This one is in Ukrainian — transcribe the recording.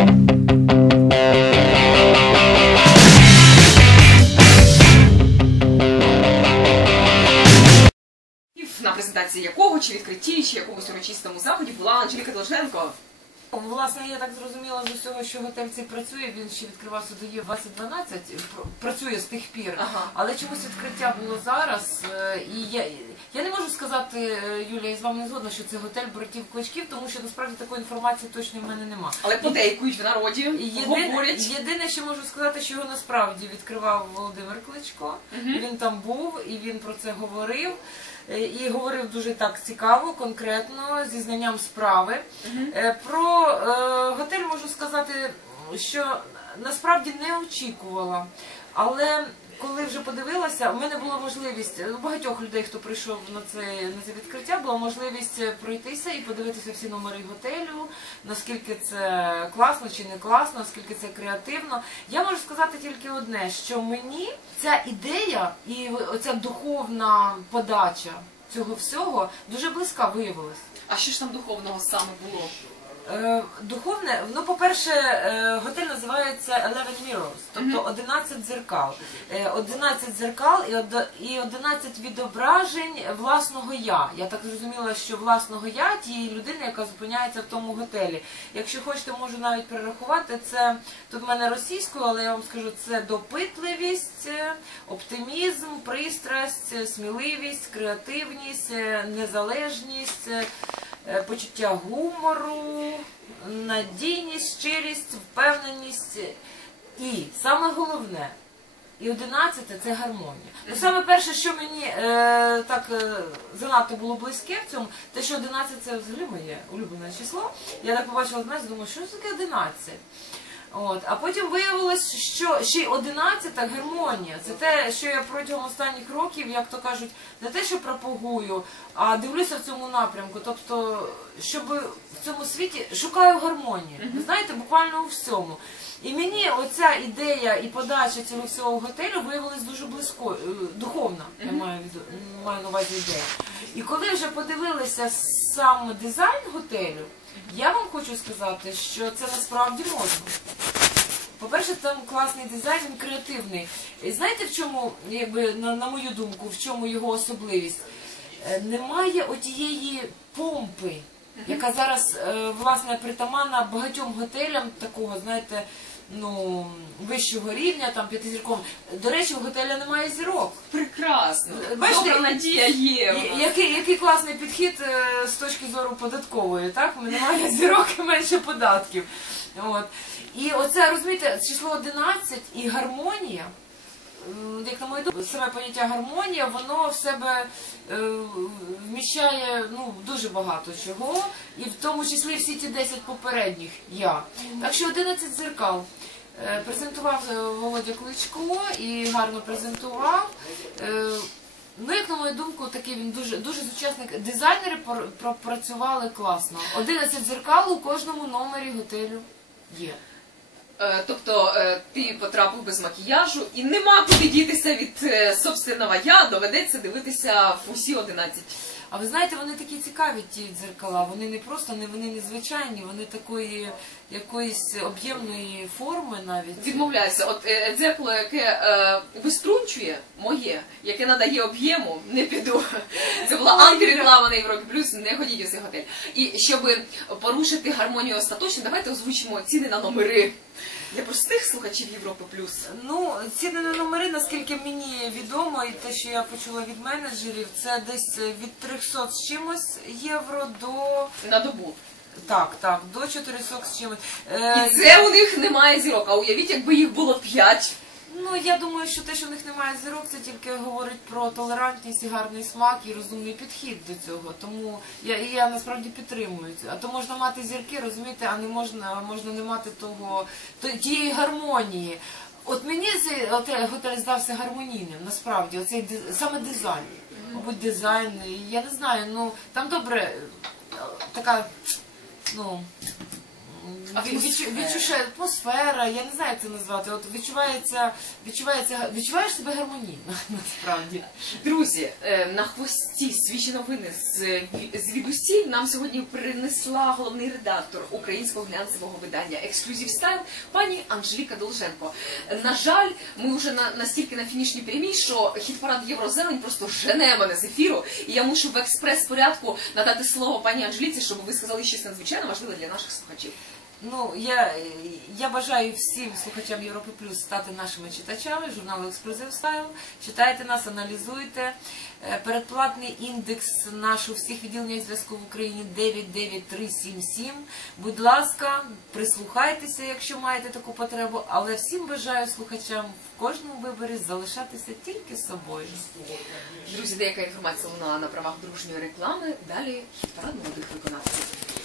На презентації якого, чи відкритті, чи якомусь урочистому заході була Анжеліка Долженко. Власне, я так зрозуміла з усього, що готель цей працює. Він ще відкривався до є 2012, пр- працює з тих пір. Ага. Але чомусь відкриття було зараз. е, І я, я не можу сказати, е, Юля, з вами не згодна, що це готель братів кличків, тому що насправді такої інформації точно в мене нема. Але подейкують в народі, Єдине, говорять. єдине, що можу сказати, що його насправді відкривав Володимир Кличко. Він там був і він про це говорив. Е, І говорив дуже так цікаво, конкретно, зі знанням справи. Е, Про е, готель можу сказати, що насправді не очікувала. Але коли вже подивилася, у мене була можливість у багатьох людей, хто прийшов на це на це відкриття, була можливість пройтися і подивитися всі номери готелю, наскільки це класно чи не класно, наскільки це креативно. Я можу сказати тільки одне: що мені ця ідея і оця духовна подача цього всього дуже близька виявилась. А що ж там духовного саме було? Е, Духовне, ну, по-перше, е, готель називається Eleven Mirrors, тобто 11 дзеркал. Е, 11 дзеркал і од- 11 відображень власного я. Я так зрозуміла, що власного я тієї людини, яка зупиняється в тому готелі. Якщо хочете, можу навіть перерахувати це тут в мене російською, але я вам скажу, це допитливість, е, оптимізм, пристрасть, е, сміливість, креативність, е, незалежність. Е, почуття гумору, надійність, щирість, впевненість. І саме головне, і одинадцяте це гармонія. Ну саме перше, що мені е, так е, занадто було близьке в цьому, те, що 11 це взагалі моє улюблене число. Я так побачила 11, думаю, що це таке 11? От. А потім виявилось, що ще й 11 гармонія. Це те, що я протягом останніх років, як то кажуть, не те, що пропагую, а дивлюся в цьому напрямку. Тобто, щоб в цьому світі шукаю гармонію. Ви знаєте, буквально у всьому. І мені оця ідея і подача цього всього готелю виявилась дуже близько, е, духовна, я маю, маю на увазі ідея. І коли вже подивилися сам дизайн готелю, я вам хочу сказати, що це насправді можна. По-перше, там класний дизайн, він креативний. І знаєте, в чому, якби на, на мою думку, в чому його особливість? Е, Немає отієї помпи, яка зараз е, власне притамана багатьом готелям такого, знаєте, ну вищого рівня, там п'ятизірком. До речі, у готеля немає зірок. Прекрасно. Бачите, Добра надія є. у Який, який класний підхід е, з точки зору податкової, так? Немає зірок і менше податків. От. І оце, розумієте, число 11 і гармонія, як на мою думку, саме поняття гармонія, воно в себе е, вміщає ну, дуже багато чого, і в тому числі всі ті 10 попередніх я. Так що 11 зеркал. Е, Презентував е, Володя Кличко і гарно презентував. Ну, як на мою думку, такий він дуже дуже сучасний. Дизайнери пропрацювали класно. 11 дзеркал у кожному номері готелю є. Е, Тобто е, ти потрапив без макіяжу і нема куди дітися від е, собственного я, доведеться дивитися в усі 11. А ви знаєте, вони такі цікаві, ті дзеркала. Вони не просто не вони незвичайні, вони такої якоїсь об'ємної форми навіть. Відмовляюся, от е, дзеркало, яке е, виструнчує, моє, яке надає об'єму, не піду. Це була антиреклама на Європі Плюс, не ходіть у цей готель. І щоб порушити гармонію остаточно, давайте озвучимо ціни на номери для простих слухачів Європи Плюс. Ну, ціни на номери, наскільки мені відомо, і те, що я почула від менеджерів, це десь від 300 з чимось євро до На добу. Так, так, до 400 з чимось. Е, І це у них немає зірок. А уявіть, якби їх було 5. Ну, я думаю, що те, що в них немає зірок, це тільки говорить про толерантність і гарний смак і розумний підхід до цього. Тому я, і я насправді підтримую це. А то можна мати зірки, розумієте, а не можна, можна не мати того, то- тієї гармонії. От мені цей готель, готель здався гармонійним, насправді, оцей саме дизайн. Мабуть, дизайн, я не знаю, ну там добре, е, така, ві- відчу- відчуше атмосфера, я не знаю, як це назвати. От відчувається, відчувається, відчуваєш себе гармонійно насправді. Друзі, е, на хвості свіжі новини з, ві- звідусіль нам сьогодні принесла головний редактор українського глянцевого видання Exclusive Style пані Анжеліка Долженко. На жаль, ми вже на, настільки на фінішній прямій, що хіт-парад Єврозелень просто жене мене з ефіру, і я мушу в експрес-порядку надати слово пані Анжеліці, щоб ви сказали щось надзвичайно важливе для наших слухачів. Ну, я, я бажаю всім слухачам Європи Плюс стати нашими читачами журналу Exclusive Style. Читайте нас, аналізуйте. Е, Передплатний індекс наш у всіх відділеннях зв'язку в Україні 99377. Будь ласка, прислухайтеся, якщо маєте таку потребу. Але всім бажаю слухачам в кожному виборі залишатися тільки собою. Друзі, деяка інформація на правах дружньої реклами. Далі хіт-парад молодих виконавців.